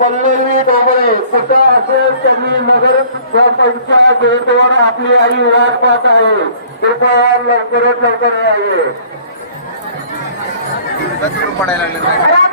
पल्लवी डोंगरे कुठं असेल त्यांनी नगर ग्रामपंचायत गेटवर आपली आई वाट पाहत आहे. कृपया लवकरात लवकर यावे. पडायला लागले